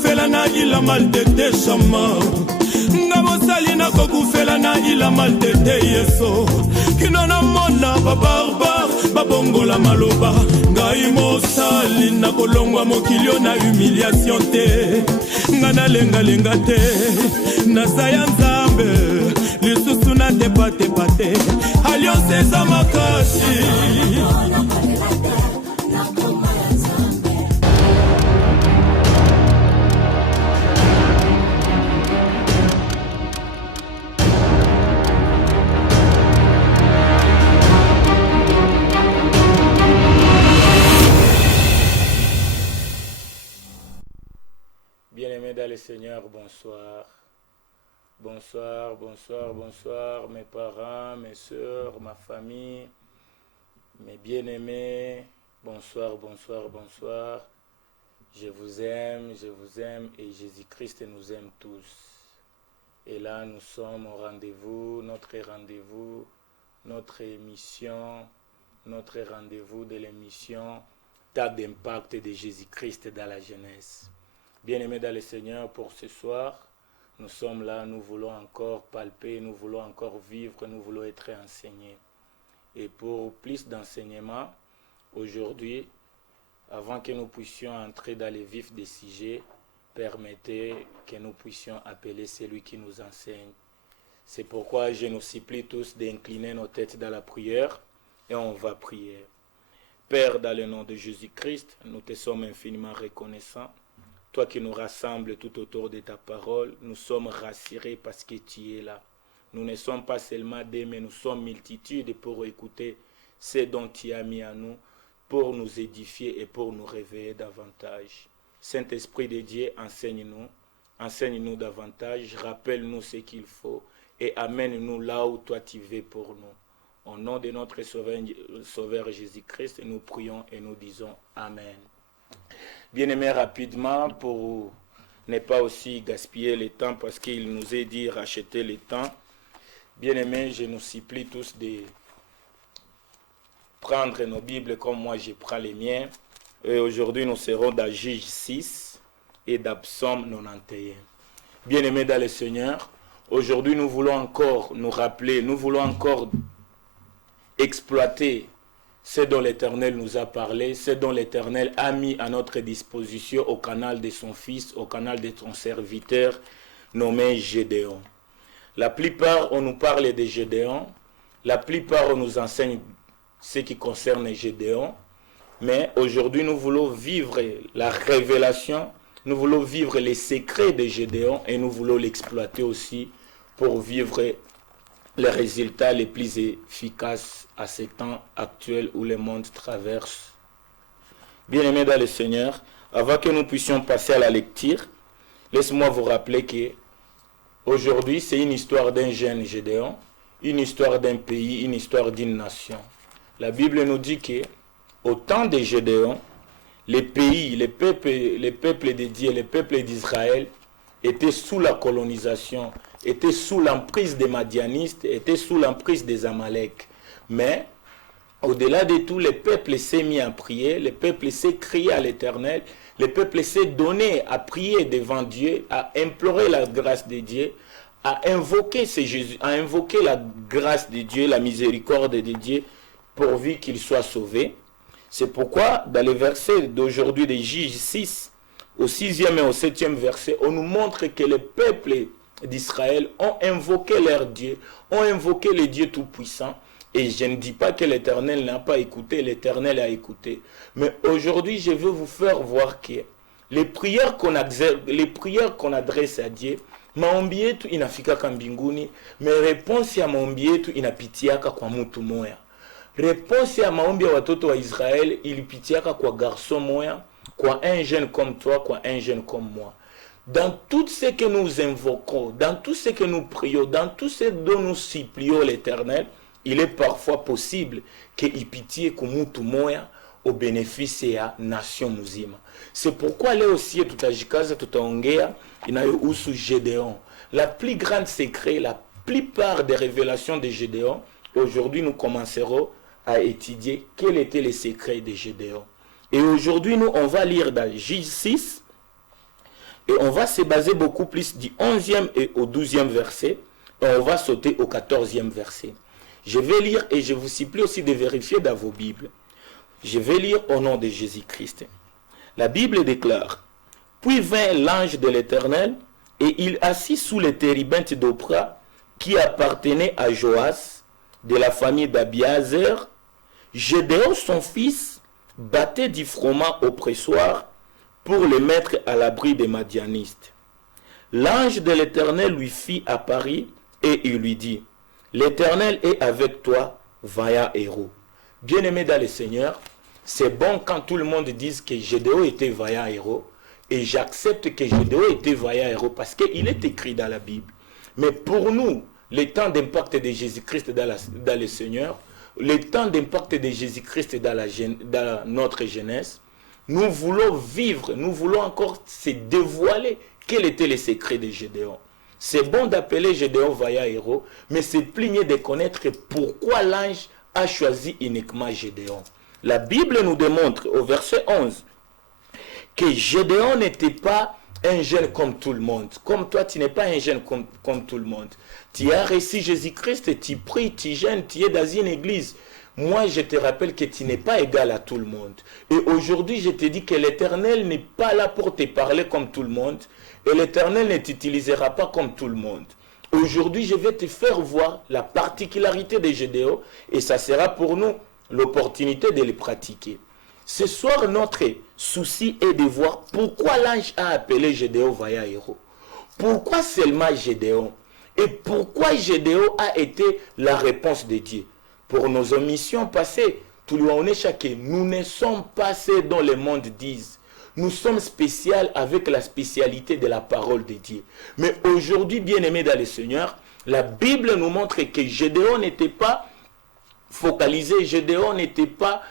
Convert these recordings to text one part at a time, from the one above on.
kufela na ila maltete shama ngabosali na kokufela na ila maltete yeso kino na mona babarbar babongola maloba ngai mosali na kolongwa mokilio na humiliation te ngana lenga te na saya nzambe lisusu na tepa te alliance eza makasi. Bien-aimés dans le Seigneur, bonsoir. Bonsoir, mes parents, mes soeurs, ma famille, mes bien-aimés. Bonsoir. Je vous aime et Jésus-Christ nous aime tous. Et là, nous sommes au rendez-vous, notre émission, notre rendez-vous de l'émission Tas d'impact de Jésus-Christ dans la jeunesse. Bien-aimés dans le Seigneur, pour ce soir, nous sommes là, nous voulons encore palper, nous voulons encore vivre, nous voulons être enseignés. Et pour plus d'enseignements, aujourd'hui, avant que nous puissions entrer dans les vifs des sujets, permettez que nous puissions appeler celui qui nous enseigne. C'est pourquoi je nous supplie tous d'incliner nos têtes dans la prière et on va prier. Père, dans le nom de Jésus-Christ, nous te sommes infiniment reconnaissants. Toi qui nous rassembles tout autour de ta parole, nous sommes rassurés parce que tu es là. Nous ne sommes pas seulement des, mais nous sommes multitudes pour écouter ce dont tu as mis à nous, pour nous édifier et pour nous réveiller davantage. Saint-Esprit de Dieu, enseigne-nous davantage, rappelle-nous ce qu'il faut et amène-nous là où toi tu veux pour nous. Au nom de notre Sauveur Jésus-Christ, nous prions et nous disons Amen. Bien-aimés, rapidement, pour ne pas aussi gaspiller le temps, parce qu'il nous est dit racheter le temps. Bien-aimés, je nous supplie tous de prendre nos Bibles comme moi je prends les miens. Et aujourd'hui, nous serons dans Juge 6 et dans Psaume 91. Bien-aimés dans le Seigneur, aujourd'hui, nous voulons encore nous rappeler, nous voulons encore exploiter ce dont l'Éternel nous a parlé, ce dont l'Éternel a mis à notre disposition au canal de son Fils, au canal de son serviteur nommé Gédéon. La plupart, on nous parle de Gédéon, la plupart, on nous enseigne ce qui concerne Gédéon, mais aujourd'hui, nous voulons vivre la révélation, nous voulons vivre les secrets de Gédéon et nous voulons l'exploiter aussi pour vivre les résultats les plus efficaces à ces temps actuels où le monde traverse. Bien-aimés dans le Seigneur, avant que nous puissions passer à la lecture, laisse-moi vous rappeler que aujourd'hui, c'est une histoire d'un jeune Gédéon, une histoire d'un pays, une histoire d'une nation. La Bible nous dit que au temps de Gédéon, les pays, les peuples de Dieu, les peuples d'Israël étaient sous la colonisation, étaient sous l'emprise des Madianistes, étaient sous l'emprise des Amalek. Mais, au-delà de tout, le peuple s'est mis à prier, le peuple s'est crié à l'Éternel, le peuple s'est donné à prier devant Dieu, à implorer la grâce de Dieu, à invoquer Jésus, à invoquer la grâce de Dieu, la miséricorde de Dieu, pourvu qu'il soit sauvé. C'est pourquoi, dans les versets d'aujourd'hui de Juge 6, au 6e et au 7e verset, on nous montre que le peuple d'Israël ont invoqué leur Dieu, ont invoqué le Dieu Tout-Puissant. Et je ne dis pas que l'Éternel n'a pas écouté, l'Éternel a écouté. Mais aujourd'hui, je veux vous faire voir que les prières qu'on adresse à Dieu, maombi yetu inafika kwa mbinguni, mais réponse ya maombi yetu inapitiaka kwa mtu moya. Réponse ya maombi ya watoto wa Israël ilipitiaka kwa garçon moya, kwa un jeune comme toi, kwa un jeune comme moi. Dans tout ce que nous invoquons, dans tout ce que nous prions, dans tout ce dont nous supplions l'Éternel, il est parfois possible qu'il pitié kumutu moya au bénéfice ya nation muzima. C'est pourquoi leo aussi tutajikaza tutaongea inayohusu Gédéon. La plus grande secret, la plupart des révélations de Gédéon, aujourd'hui nous commencerons à étudier quel était le secret de Gédéon. Et aujourd'hui nous on va lire dans Juge 6 Et on va se baser beaucoup plus du 11e et au 12e verset. Et on va sauter au 14e verset. Je vais lire et je vous supplie aussi de vérifier dans vos Bibles. Je vais lire au nom de Jésus-Christ. La Bible déclare: Puis vint l'ange de l'Éternel, et il assit sous les térébintes d'Oprah, qui appartenait à Joas, de la famille d'Abiazer. Gédéon, son fils, battait du froment au pressoir pour le mettre à l'abri des Madianistes. L'ange de l'Éternel lui fit apparaître et il lui dit: L'Éternel est avec toi, vaillant héros. Bien-aimé dans le Seigneur, c'est bon quand tout le monde dise que Gédéon était vaillant héros, et j'accepte que Gédéon était vaillant héros parce qu'il est écrit dans la Bible. Mais pour nous, le temps d'impact de Jésus-Christ dans le Seigneur, le temps d'impact de Jésus-Christ dans notre jeunesse, nous voulons vivre, nous voulons encore se dévoiler quel était le secret de Gédéon. C'est bon d'appeler Gédéon vaillant héros, mais c'est plus mieux de connaître pourquoi l'ange a choisi uniquement Gédéon. La Bible nous démontre au verset 11 que Gédéon n'était pas un jeune comme tout le monde. Comme toi, tu n'es pas un jeune comme tout le monde. Tu as reçu Jésus-Christ, tu pries, tu jeûnes, tu es dans une église. Moi, je te rappelle que tu n'es pas égal à tout le monde. Et aujourd'hui, je te dis que l'Éternel n'est pas là pour te parler comme tout le monde. Et l'Éternel ne t'utilisera pas comme tout le monde. Aujourd'hui, je vais te faire voir la particularité de Gédéon. Et ça sera pour nous l'opportunité de les pratiquer. Ce soir, notre souci est de voir pourquoi l'ange a appelé Gédéon vaillant héros. Pourquoi seulement Gédéon? Et pourquoi Gédéon a été la réponse de Dieu? Pour nos omissions passées, tout le monde chacun, nous ne sommes pas ceux dont le monde disent. Nous sommes spéciaux avec la spécialité de la parole de Dieu. Mais aujourd'hui, bien-aimés dans le Seigneur, la Bible nous montre que Gédéon n'était pas focalisé, Gédéon n'était pas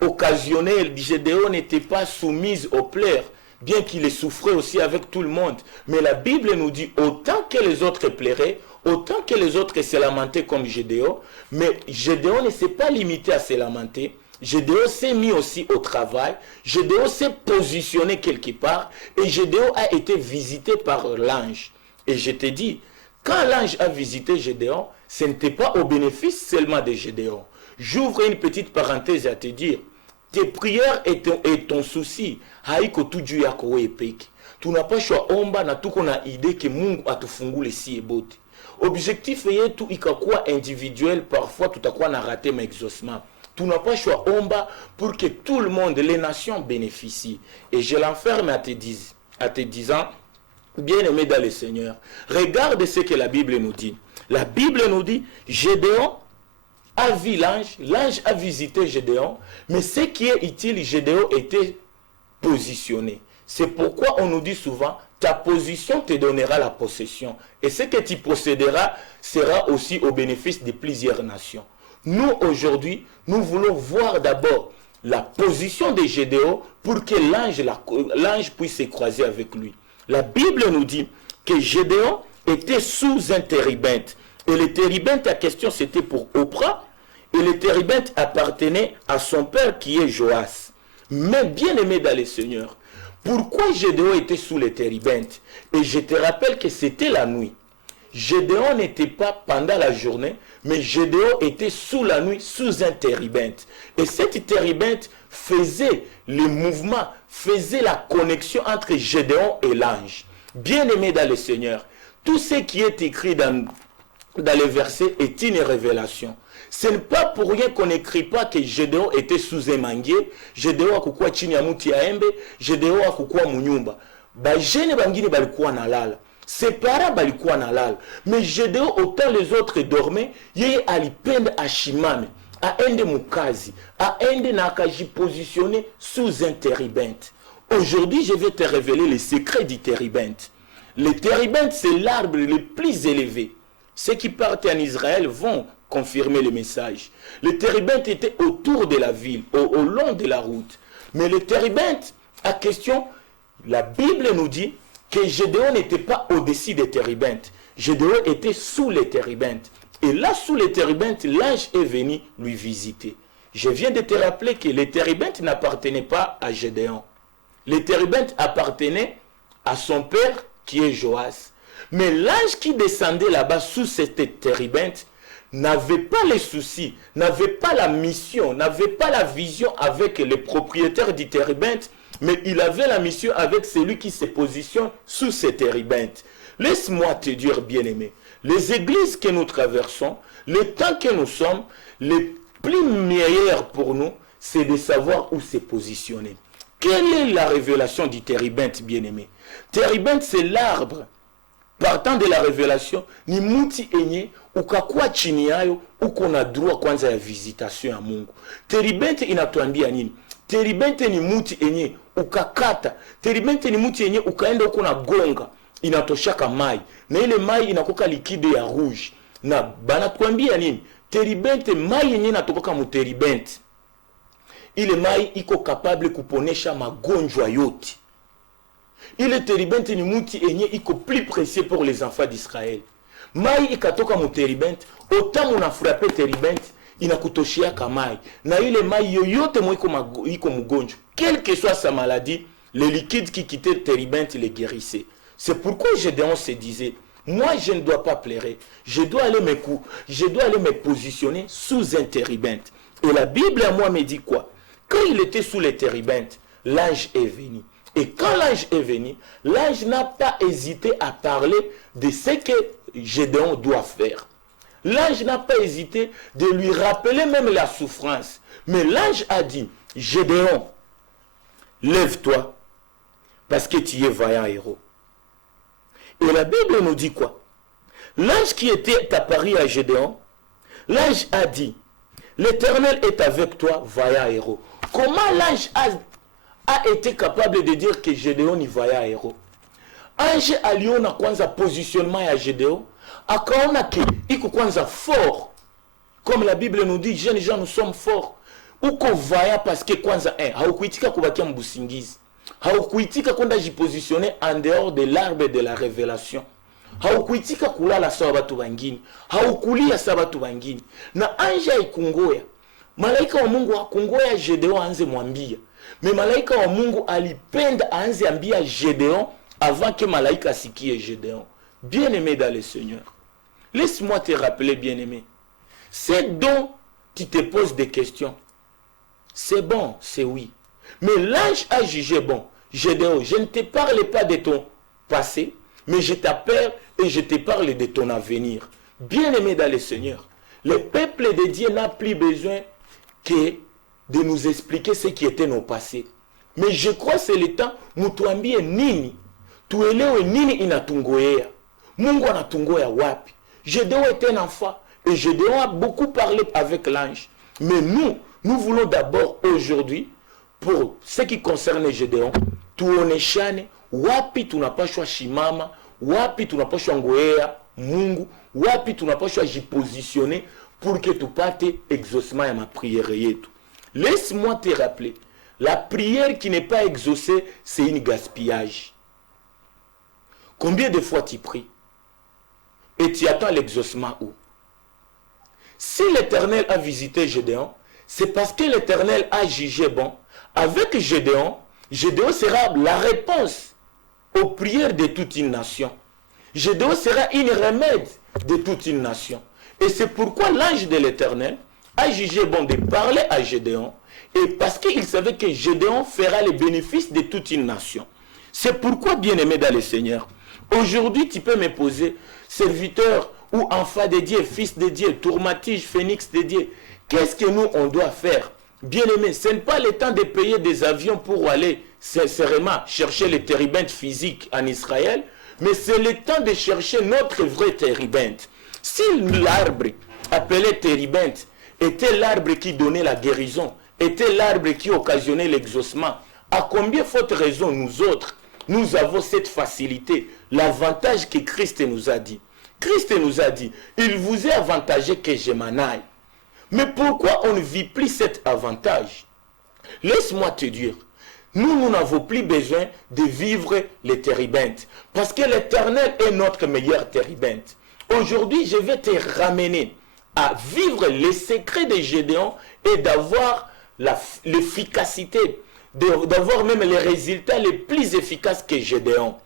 occasionnel, Gédéon n'était pas soumise aux pleurs, bien qu'il souffrait aussi avec tout le monde. Mais la Bible nous dit, autant que les autres pleuraient, autant que les autres se lamentaient comme Gédéon, mais Gédéon ne s'est pas limité à se lamenter. Gédéon s'est mis aussi au travail, Gédéon s'est positionné quelque part, et Gédéon a été visité par l'ange. Et je te dis, quand l'ange a visité Gédéon, ce n'était pas au bénéfice seulement de Gédéon. J'ouvre une petite parenthèse à te dire, tes prières et ton souci, haiko tuju yako wepeke. Tunapashwa omba na tuko na idée que Mungu atufungule si ebote. Objectif yetu ikakuwa individuel, parfois tutakuwa na raté ma exaucement. Tunapashwa omba pour que tout le monde, les nations bénéficient. Et je l'enferme à te disant, bien-aimé dans le Seigneur, regarde ce que la Bible nous dit. La Bible nous dit, Gédéon a vu l'ange, l'ange a visité Gédéon, mais ce qui est utile, Gédéon était positionné. C'est pourquoi on nous dit souvent, ta position te donnera la possession. Et ce que tu posséderas sera aussi au bénéfice de plusieurs nations. Nous, aujourd'hui, nous voulons voir d'abord la position de Gédéon pour que l'ange puisse se croiser avec lui. La Bible nous dit que Gédéon était sous un térébinthe. Et le térébinthe à question, c'était pour Oprah. Et le térébinthe appartenait à son père qui est Joas. Mais bien aimé dans le Seigneur, pourquoi Gédéon était sous le térébinthe? Et je te rappelle que c'était la nuit. Gédéon n'était pas pendant la journée, mais Gédéon était sous la nuit, sous un térébinthe. Et cette térébinthe faisait le mouvement, faisait la connexion entre Gédéon et l'ange. Bien aimé dans le Seigneur, tout ce qui est écrit dans les versets est une révélation. Ce n'est pas pour rien qu'on n'écrit pas que Gédéon était sous un manguier, Gédéon akukua chini ya muti ya embe, Gédéon akukua munyumba. Bajene bangine balikuwa nalala. Ses parents balikuwa nalala. Mais Gédéon, autant les autres dormaient, yeye alipenda ashimame, aende mukazi, aende na akajipositionner sous un térébinthe. Aujourd'hui, je vais te révéler le secret du térébinthe. Le térébinthe, c'est l'arbre le plus élevé. Ceux qui partent en Israël vont confirmer le message. Le térébinthe était autour de la ville, au long de la route. Mais le térébinthe, à question, la Bible nous dit que Gédéon n'était pas au-dessus des térébinthes. Gédéon était sous les térébinthes. Et là, sous les térébinthes, l'ange est venu lui visiter. Je viens de te rappeler que les térébinthes n'appartenaient pas à Gédéon. Les térébinthes appartenaient à son père qui est Joas. Mais l'ange qui descendait là-bas sous cette térébinthe n'avait pas les soucis, n'avait pas la mission, n'avait pas la vision avec les propriétaires du térébinthe, mais il avait la mission avec celui qui se positionne sous cette térébinthe. Laisse-moi te dire, bien-aimé, les églises que nous traversons, le temps que nous sommes, le plus meilleur pour nous, c'est de savoir où se positionner. Quelle est la révélation du térébinthe, bien-aimé? Térébinthe, c'est l'arbre. Partant de la révélation, ni muti enye, ukakuwa chini yayo, uko na droit kwanza ya visitation ya Mungu. Térébinthe inatuambia nini? Térébinthe ni muti enye, ukakata. Térébinthe ni muti enye, ukaenda uko na gonga, inatoshaka mai. Na ile mai inakoka likide ya rouge. Na banatuambia nini? Térébinthe, mai enye natokoka mu térébinthe. Ile mai iko capable kuponesha magonjwa yote. Ile térébinthe ni muti enye iko plus précieux pour les enfants d'Israël. Mai ikatoka mu térébinthe, autant muna frappé térébinthe, inakutoshiaka mai. Na ile mai yoyote mo iko mgonjwa, quelle que soit sa maladie, le liquide qui quittait térébinthe le guérissait. C'est pourquoi Gédéon se disait, moi je ne dois pas pleurer, je dois aller me positionner sous un térébinthe. Et la Bible à moi me dit quoi? Quand il était sous les térébinthes, l'ange est venu. Et quand l'ange est venu, l'ange n'a pas hésité à parler de ce que Gédéon doit faire. L'ange n'a pas hésité de lui rappeler même la souffrance. Mais l'ange a dit, Gédéon, lève-toi, parce que tu es vaillant héros. Et la Bible nous dit quoi? L'ange qui était apparu à Gédéon, l'ange a dit, l'Éternel est avec toi, vaillant héros. Comment l'ange a été capable de dire que Gédéon y vaillant héros? Ange aliona kwanza positionnement ya Gédéon, akaona que iko kwanza fort. Comme la Bible nous dit, jeunes gens nous sommes forts. Uko vaillant parce que kwanza haukuitika kubakia mbusingizi. Haukuitika kwenda jipositionner en dehors de l'arbre de la révélation. Haukuitika kulala sawa batu bangini. Haukulia sawa batu bangini. Na anja ikungoya. Malaika wa Mungu hakungoya Gédéon anze mwambia. Mais malaika wa Mungu alipenda anze ambia Gédéon avant que malaika asikie Gédéon. Bien-aimé dans le Seigneur, laisse-moi te rappeler, bien-aimé, c'est dont tu te poses des questions. C'est bon, c'est oui. Mais l'ange a jugé bon. Gédéon, je ne te parle pas de ton passé, mais je t'appelle et je te parle de ton avenir. Bien-aimé dans le Seigneur, le peuple de Dieu n'a plus besoin que de nous expliquer ce qui était nos passés. Mais je crois que c'est le temps, mutuambie nini, tuelewe nini inatungoea. Mungu anatungoea wapi. Gédéon était un enfant et Gédéon a beaucoup parlé avec l'ange. Mais nous voulons d'abord aujourd'hui, pour ce qui concerne Gédéon, tuoneshane wapi tunapashwa shimama, wapi tunapashwa ngoea Mungu, wapi tunapashwa jipositionner pour que tupate exaucement ya ma prière yetu. Laisse-moi te rappeler, la prière qui n'est pas exaucée, c'est une gaspillage. Combien de fois tu pries et tu attends l'exaucement où? Si l'Éternel a visité Gédéon, c'est parce que l'Éternel a jugé bon. Avec Gédéon, Gédéon sera la réponse aux prières de toute une nation. Gédéon sera une remède de toute une nation. Et c'est pourquoi l'ange de l'Éternel a jugé bon de parler à Gédéon, et parce qu'il savait que Gédéon fera les bénéfices de toute une nation. C'est pourquoi, bien-aimé dans le Seigneur, aujourd'hui tu peux me poser, serviteur ou enfant de Dieu, fils de Dieu, tourmatige, phénix de Dieu, qu'est-ce que nous on doit faire? Bien-aimé, ce n'est pas le temps de payer des avions pour aller sincèrement chercher les térébinthes physiques en Israël, mais c'est le temps de chercher notre vrai térébinthe. Si l'arbre appelé térébinthe était l'arbre qui donnait la guérison, était l'arbre qui occasionnait l'exaucement, à combien forte raison nous autres, nous avons cette facilité, l'avantage que Christ nous a dit. Christ nous a dit, il vous est avantagé que je m'en aille. Mais pourquoi on ne vit plus cet avantage? Laisse-moi te dire, nous n'avons plus besoin de vivre les térébinthes, parce que l'Éternel est notre meilleur térébinthe. Aujourd'hui, je vais te ramener à vivre les secrets de Gédéon et d'avoir l'efficacité, d'avoir même les résultats les plus efficaces que Gédéon.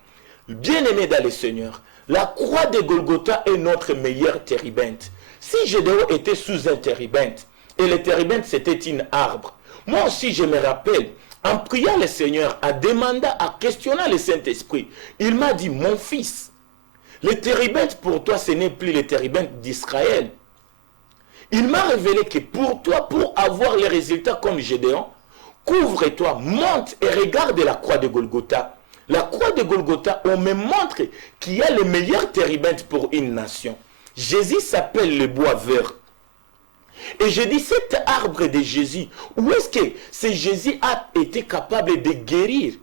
Bien-aimés dans le Seigneur, la croix de Golgotha est notre meilleur térébinthe. Si Gédéon était sous un térébinthe, et le térébinthe c'était une arbre, moi aussi je me rappelle, en priant le Seigneur, en demandant, en questionnant le Saint-Esprit, il m'a dit, mon fils, le térébinthe pour toi ce n'est plus le térébinthe d'Israël. Il m'a révélé que pour toi, pour avoir les résultats comme Gédéon, couvre-toi, monte et regarde la croix de Golgotha. La croix de Golgotha, on me montre qu'il y a le meilleur térébinthe pour une nation. Jésus s'appelle le bois vert. Et je dis, cet arbre de Jésus, où est-ce que ce Jésus a été capable de guérir?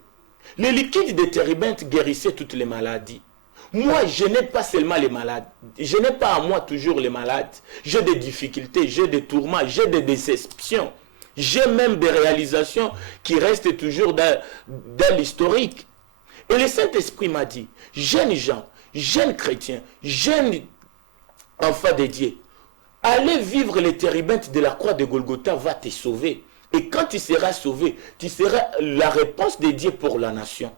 Le liquide de térébinthe guérissait toutes les maladies. Moi, je n'ai pas seulement les malades. Je n'ai pas à moi toujours les malades. J'ai des difficultés, j'ai des tourments, j'ai des déceptions. J'ai même des réalisations qui restent toujours dans l'historique. Et le Saint-Esprit m'a dit, jeunes gens, jeunes chrétiens, jeunes enfants de Dieu, allez vivre les térébinthes de la croix de Golgotha va te sauver. Et quand tu seras sauvé, tu seras la réponse de Dieu pour la nation.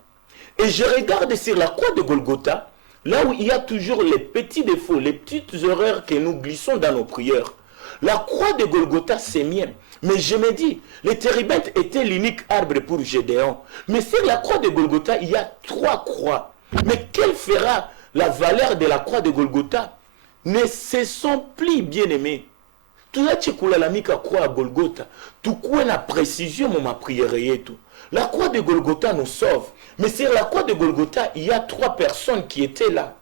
Et je regarde sur la croix de Golgotha, là où il y a toujours les petits défauts, les petites erreurs que nous glissons dans nos prières. La croix de Golgotha, c'est mien. Mais je me dis, les térébinthes étaient l'unique arbre pour Gédéon. Mais sur la croix de Golgotha, il y a 3 croix. Mais quelle fera la valeur de la croix de Golgotha? Ne se sont plus bien-aimés. Tout ça, tu as la croix à Golgotha. Tout quoi la précision, mon ma prière et tout. La croix de Golgotha nous sauve. Mais sur la croix de Golgotha, il y a 3 personnes qui étaient là.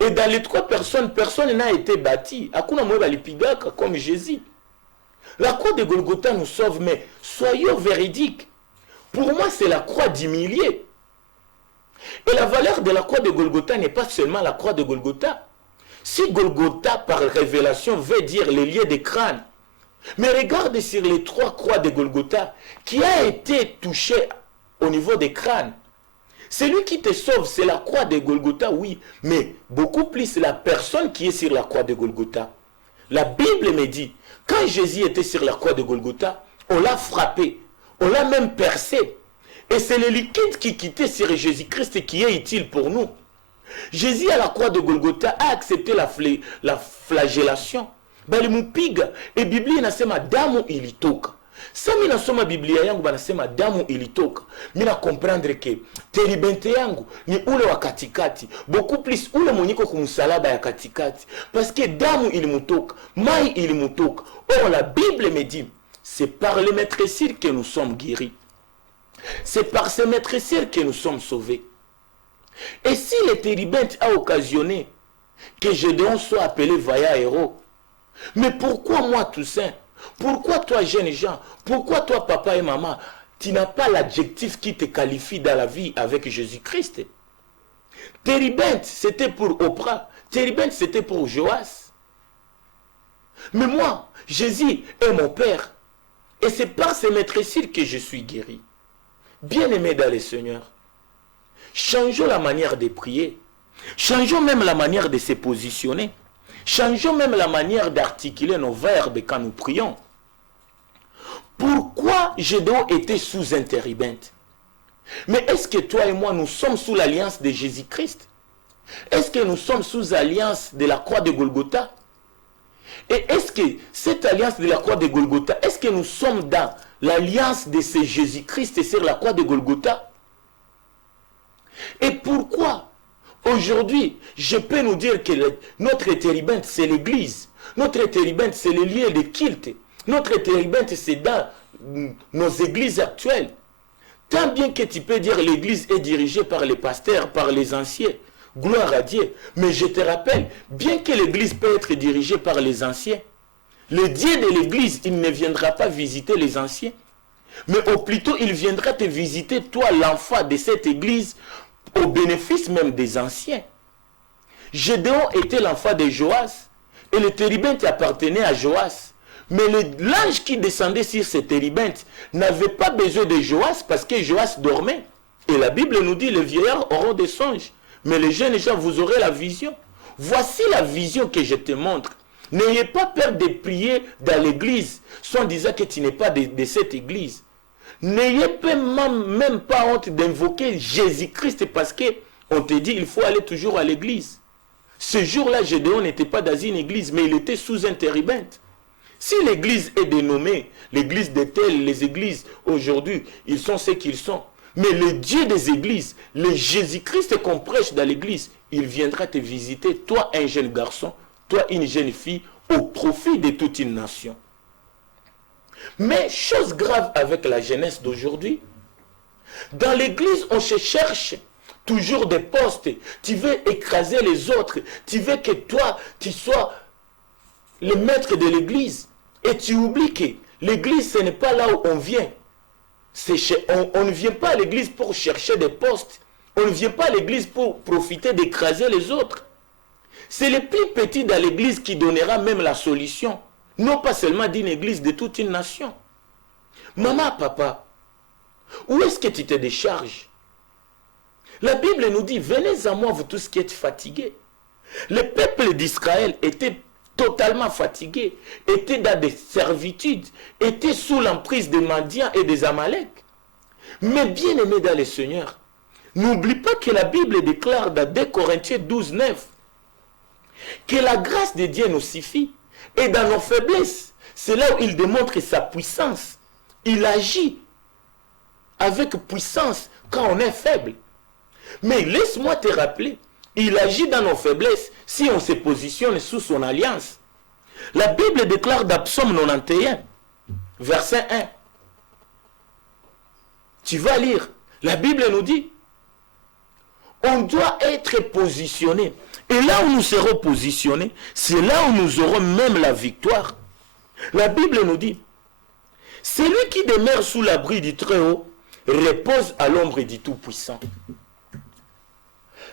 Et dans les 3 personnes, personne n'a été bâti. Hakuna mwe lipigaka comme Jésus. La croix de Golgotha nous sauve, mais soyons véridiques. Pour moi, c'est la croix d'humilier. Et la valeur de la croix de Golgotha n'est pas seulement la croix de Golgotha. Si Golgotha, par révélation, veut dire les lieux des crânes, mais regarde sur les 3 croix de Golgotha, qui a été touché au niveau des crânes. Celui qui te sauve, c'est la croix de Golgotha, oui, mais beaucoup plus la personne qui est sur la croix de Golgotha. La Bible me dit, quand Jésus était sur la croix de Golgotha, on l'a frappé, on l'a même percé. Et c'est le liquide qui quittait sur Jésus-Christ qui est utile pour nous. Jésus à la croix de Golgotha a accepté la flagellation. Balimupiga, et Biblia inasema damu ilitoka. Sa mina soma Biblia yangu banasema damu ilitoka. Mina comprendre que teribente yangu ni ule wa katikati. Beaucoup plus ule mwenyiko kumsalaba ya katikati. Parce que damu ilimutoka, mai ilimutoka. Or la Bible me dit, c'est par le maîtresir que nous sommes guéris. C'est par ce maîtresir que nous sommes sauvés. Et si le téribente a occasionné que Gédéon soit appelé vaillant héros, mais pourquoi moi Toussaint? Pourquoi toi jeunes gens? Pourquoi toi papa et maman? Tu n'as pas l'adjectif qui te qualifie dans la vie avec Jésus-Christ. Téribente, c'était pour Oprah. Téribente, c'était pour Joas. Mais moi, Jésus est mon Père. Et c'est par ces maîtresses que je suis guéri. Bien-aimés dans le Seigneur, changeons la manière de prier. Changeons même la manière de se positionner. Changeons même la manière d'articuler nos verbes quand nous prions. Pourquoi Gédéon était sous un téribinthe? Mais est-ce que toi et moi, nous sommes sous l'alliance de Jésus-Christ? Est-ce que nous sommes sous l'alliance de la croix de Golgotha? Et est-ce que cette alliance de la croix de Golgotha, est-ce que nous sommes dans l'alliance de ce Jésus-Christ sur la croix de Golgotha? Et pourquoi aujourd'hui, je peux nous dire que notre téribinthe, c'est l'église. Notre téribinthe, c'est le lieu de culte. Notre téribinthe, c'est dans nos églises actuelles. Tant bien que tu peux dire l'église est dirigée par les pasteurs, par les anciens. Gloire à Dieu. Mais je te rappelle, bien que l'église peut être dirigée par les anciens, le Dieu de l'église, il ne viendra pas visiter les anciens. Mais au plutôt, il viendra te visiter, toi, l'enfant de cette église, au bénéfice même des anciens. Gédéon était l'enfant de Joas, et le téribinthe appartenait à Joas. Mais l'ange qui descendait sur ce téribinthe n'avait pas besoin de Joas parce que Joas dormait. Et la Bible nous dit, les vieillards auront des songes, mais les jeunes gens, vous aurez la vision. Voici la vision que je te montre. N'ayez pas peur de prier dans l'église, sans disant que tu n'es pas de cette église. N'ayez même pas honte d'invoquer Jésus-Christ parce que on te dit il faut aller toujours à l'église. Ce jour-là, Gédéon n'était pas dans une église, mais il était sous un térébinthe. Si l'église est dénommée, l'église de telle, les églises aujourd'hui, ils sont ce qu'ils sont. Mais le Dieu des églises, le Jésus-Christ qu'on prêche dans l'église, il viendra te visiter, toi un jeune garçon, toi une jeune fille, au profit de toute une nation. Mais chose grave avec la jeunesse d'aujourd'hui, dans l'église, on se cherche toujours des postes. Tu veux écraser les autres. Tu veux que toi, tu sois le maître de l'église. Et tu oublies que l'église, ce n'est pas là où on vient. On ne vient pas à l'église pour chercher des postes. On ne vient pas à l'église pour profiter d'écraser les autres. C'est le plus petit dans l'église qui donnera même la solution. Non pas seulement d'une église, de toute une nation. Maman, papa, où est-ce que tu te décharges? La Bible nous dit, venez à moi vous tous qui êtes fatigués. Le peuple d'Israël était totalement fatigué, était dans des servitudes, était sous l'emprise des Madians et des Amalek. Mais bien aimé dans le Seigneur, n'oublie pas que la Bible déclare dans 2 Corinthiens 12, 9, que la grâce de Dieu nous suffit. Et dans nos faiblesses, c'est là où il démontre sa puissance. Il agit avec puissance quand on est faible. Mais laisse-moi te rappeler, il agit dans nos faiblesses si on se positionne sous son alliance. La Bible déclare dans Psaume 91, verset 1. Tu vas lire, la Bible nous dit, on doit être positionné. Et là où nous serons positionnés, c'est là où nous aurons même la victoire. La Bible nous dit, celui qui demeure sous l'abri du Très-Haut repose à l'ombre du Tout-Puissant.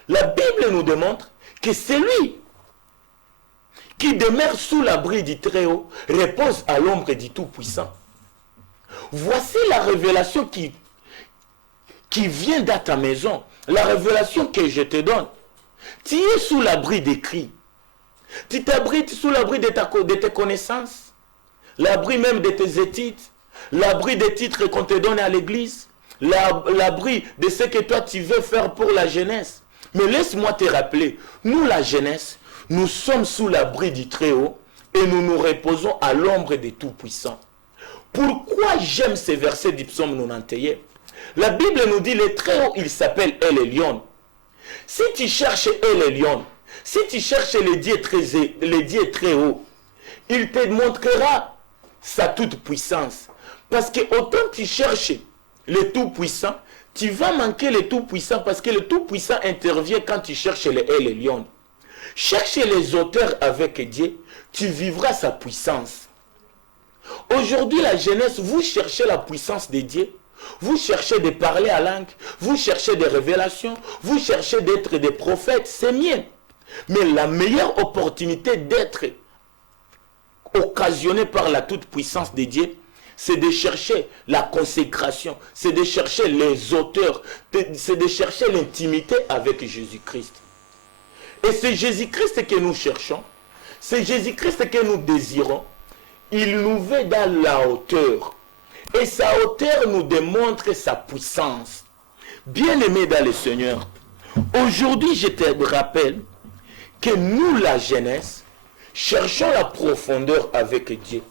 La Bible nous démontre que celui qui demeure sous l'abri du Très-Haut repose à l'ombre du Tout-Puissant. Voici la révélation qui vient dans ta maison, la révélation que je te donne. Tu es sous l'abri des cris. Tu t'abrites sous l'abri de tes connaissances, l'abri même de tes études, l'abri des titres qu'on te donne à l'église, l'abri de ce que toi tu veux faire pour la jeunesse. Mais laisse-moi te rappeler, nous la jeunesse, nous sommes sous l'abri du Très-Haut et nous nous reposons à l'ombre des Tout-Puissants. Pourquoi j'aime ces versets du psaume 91? La Bible nous dit, le Très-Haut, il s'appelle El Elyon. Si tu cherches El Elyon, si tu cherches le Dieu très haut, il te montrera sa toute puissance. Parce que autant tu cherches le tout-puissant, tu vas manquer le tout-puissant parce que le tout-puissant intervient quand tu cherches le El Elyon. Cherche les auteurs avec Dieu, tu vivras sa puissance. Aujourd'hui, la jeunesse, vous cherchez la puissance de Dieu. Vous cherchez de parler à langue, vous cherchez des révélations, vous cherchez d'être des prophètes, c'est bien. Mais la meilleure opportunité d'être occasionné par la toute-puissance de Dieu, c'est de chercher la consécration, c'est de chercher les auteurs, c'est de chercher l'intimité avec Jésus-Christ. Et c'est Jésus-Christ que nous cherchons, c'est Jésus-Christ que nous désirons. Il nous veut dans la hauteur. Et sa hauteur nous démontre sa puissance. Bien-aimés dans le Seigneur, aujourd'hui je te rappelle que nous, la jeunesse, cherchons la profondeur avec Dieu.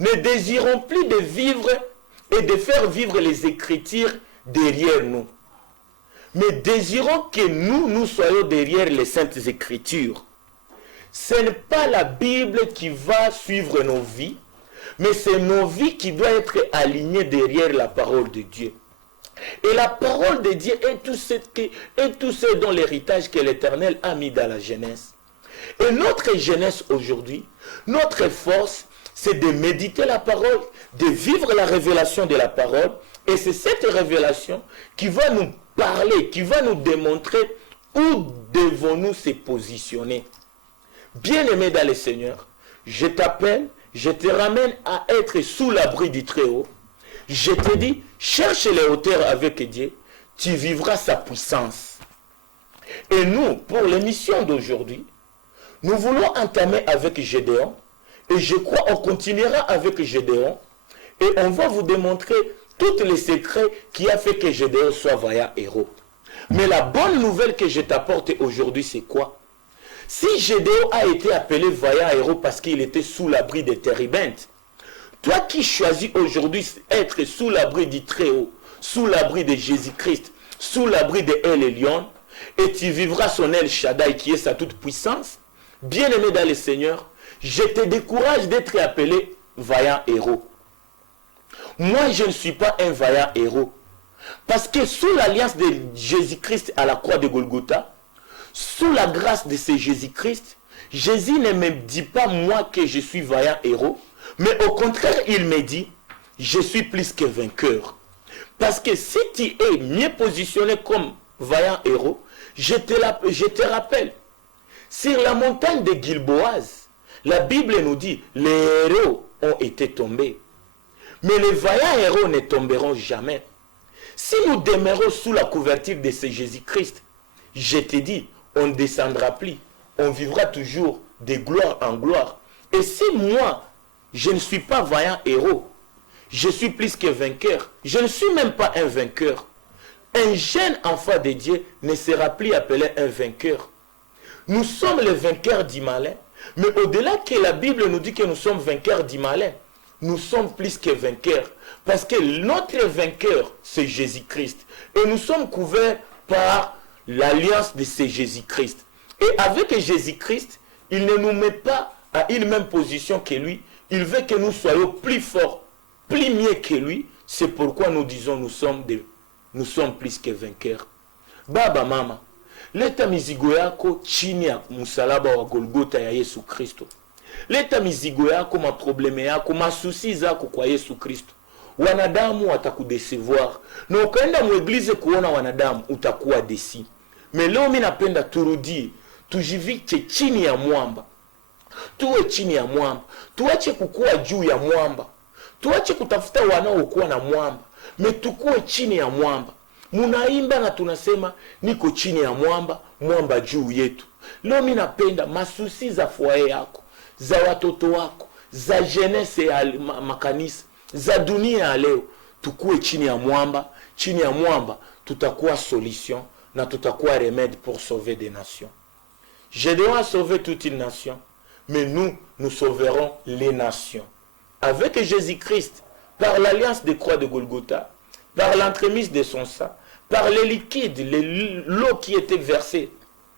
Ne désirons plus de vivre et de faire vivre les Écritures derrière nous. Mais désirons que nous soyons derrière les Saintes Écritures. Ce n'est pas la Bible qui va suivre nos vies, mais c'est nos vies qui doivent être alignées derrière la parole de Dieu. Et la parole de Dieu est tout ce dont l'héritage que l'Éternel a mis dans la jeunesse. Et notre jeunesse aujourd'hui, notre force, c'est de méditer la parole, de vivre la révélation de la parole. Et c'est cette révélation qui va nous parler, qui va nous démontrer où devons-nous se positionner. Bien-aimé dans le Seigneur, je t'appelle, je te ramène à être sous l'abri du Très-Haut. Je te dis, cherche les hauteurs avec Dieu, tu vivras sa puissance. Et nous, pour l'émission d'aujourd'hui, nous voulons entamer avec Gédéon, et je crois qu'on continuera avec Gédéon, et on va vous démontrer tous les secrets qui a fait que Gédéon soit vaillant héros. Mais la bonne nouvelle que je t'apporte aujourd'hui, c'est quoi? Si Gédéon a été appelé vaillant héros parce qu'il était sous l'abri des térébintes, toi qui choisis aujourd'hui être sous l'abri du Très-Haut, sous l'abri de Jésus-Christ, sous l'abri de El Elyon, et tu vivras son El Shaddai qui est sa toute puissance, bien-aimé dans le Seigneur, je te décourage d'être appelé vaillant héros. Moi, je ne suis pas un vaillant héros. Parce que sous l'alliance de Jésus-Christ à la croix de Golgotha, sous la grâce de ce Jésus-Christ, Jésus ne me dit pas moi que je suis vaillant héros, mais au contraire, il me dit, je suis plus que vainqueur. Parce que si tu es mieux positionné comme vaillant héros, je te rappelle, sur la montagne de Gilboaz, la Bible nous dit, les héros ont été tombés. Mais les vaillants héros ne tomberont jamais. Si nous demeurons sous la couverture de ce Jésus-Christ, je te dis, on ne descendra plus. On vivra toujours de gloire en gloire. Et si moi, je ne suis pas vaillant héros, je suis plus que vainqueur. Je ne suis même pas un vainqueur. Un jeune enfant de Dieu ne sera plus appelé un vainqueur. Nous sommes les vainqueurs du malin. Mais au-delà que la Bible nous dit que nous sommes vainqueurs du malin, nous sommes plus que vainqueurs. Parce que notre vainqueur, c'est Jésus-Christ. Et nous sommes couverts par l'alliance de ce Jésus-Christ. Et avec Jésus-Christ, il ne nous met pas à une même position que lui. Il veut que nous soyons plus forts, plus mieux que lui. C'est pourquoi nous disons nous sommes plus que vainqueurs. Baba mama, leta mizigo yako chini ya msalaba wa Golgotha ya Yesu Kristo. Leta mizigo yako, maprobleme yako, masusi zako kwa Yesu Kristo. Wanadamu watakudesevoir. Na ukaenda mueglize kuona wanadamu utakuwa desi. Mais leo mimi napenda turudie, tujiviche chini ya mwamba. Tuwe chini ya mwamba. Tuache kukua juu ya mwamba. Tuache kutafuta wanaokuwa na mwamba. Mais tukue chini ya mwamba. Munaimba na tunasema niko chini ya mwamba, mwamba juu yetu. Leo mimi napenda masusi za foyer yako, za watoto wako, za jeunesse ya makanisa, za dunia ya leo, tukue chini ya mwamba. Chini ya mwamba tutakuwa solution na tutakuwa remède pour sauver des nations. Gédéon a sauvé toute une nation, mais nous sauverons les nations. Avec Jésus-Christ, par l'alliance des croix de Golgotha, par l'entremise de son sang, par les liquides, l'eau qui était versée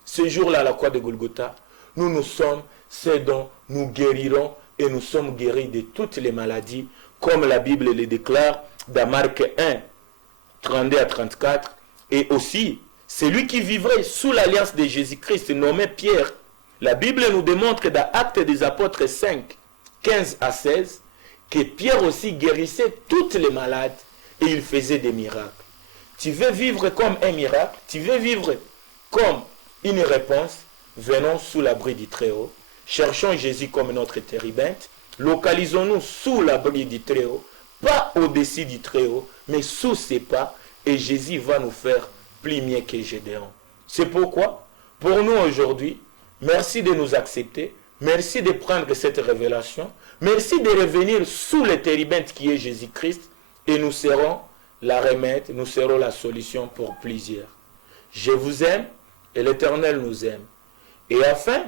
ce jour-là à la croix de Golgotha, nous sommes ceux dont nous guérirons et nous sommes guéris de toutes les maladies, comme la Bible le déclare dans Marc 1, 32 à 34, et aussi celui qui vivrait sous l'alliance de Jésus-Christ nommé Pierre. La Bible nous démontre dans Actes des Apôtres 5, 15 à 16, que Pierre aussi guérissait toutes les malades et il faisait des miracles. Tu veux vivre comme un miracle, tu veux vivre comme une réponse, venons sous l'abri du Très-Haut, cherchons Jésus comme notre térébinthe, localisons-nous sous l'abri du Très-Haut, pas au-dessus du Très-Haut, mais sous ses pas, et Jésus va nous faire plus mieux que Gédéon. C'est pourquoi, pour nous aujourd'hui, merci de nous accepter, merci de prendre cette révélation, merci de revenir sous le térébinthe qui est Jésus-Christ, et nous serons la remède, nous serons la solution pour plusieurs. Je vous aime et l'Éternel nous aime. Et enfin,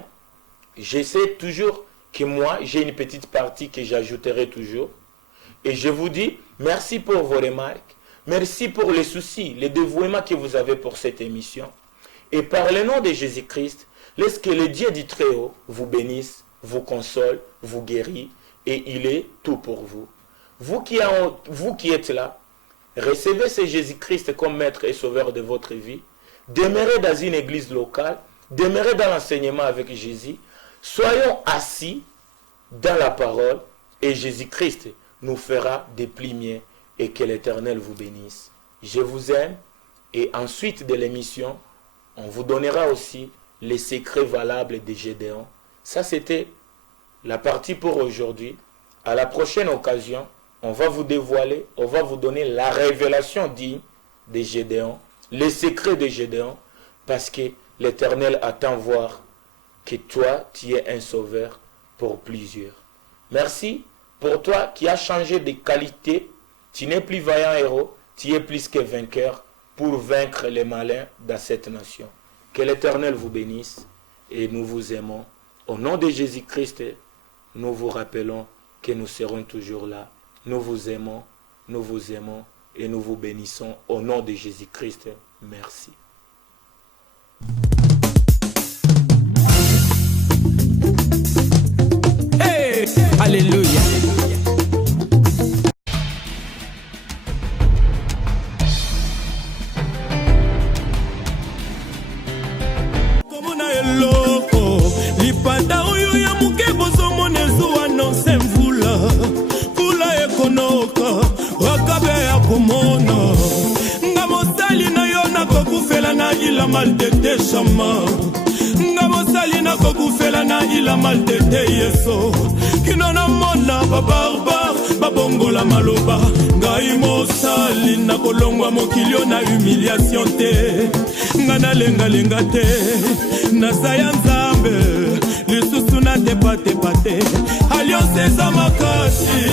j'essaie toujours que moi, j'ai une petite partie que j'ajouterai toujours. Et je vous dis merci pour vos remarques, merci pour les soucis, les dévouements que vous avez pour cette émission. Et par le nom de Jésus-Christ, laisse que le Dieu du Très-Haut vous bénisse, vous console, vous guérit, et il est tout pour vous. Vous qui êtes là, recevez ce Jésus-Christ comme maître et sauveur de votre vie. Demeurez dans une église locale. Demeurez dans l'enseignement avec Jésus. Soyons assis dans la parole et Jésus-Christ nous fera des plis et que l'Éternel vous bénisse. Je vous aime et ensuite de l'émission, on vous donnera aussi les secrets valables de Gédéon. Ça, c'était la partie pour aujourd'hui. À la prochaine occasion, on va vous dévoiler, on va vous donner la révélation digne de Gédéon, les secrets de Gédéon, parce que l'Éternel attend voir que toi, tu es un sauveur pour plusieurs. Merci pour toi qui as changé de qualité. Tu n'es plus vaillant héros, tu es plus que vainqueur. pour vaincre les malins dans cette nation. Que l'Éternel vous bénisse et nous vous aimons. Au nom de Jésus-Christ, nous vous rappelons que nous serons toujours là. Nous vous aimons et nous vous bénissons au nom de Jésus-Christ. Merci. Hey, alléluia. Komona eloko lipanda oyo ya muke bozomona ezuwa nonse mvula mvula ekonoka wakabe ya komona nga mosali na yo nakokufela na ila maltete shama nga mosali nakokufela na ila maltete yeso kino namona babarbare babongola maloba ngai mosali nakolongwa mokilio na humiliation te nga nalengalenga te nasaya nzambe lisusu na tepatepa te alliance eza makasi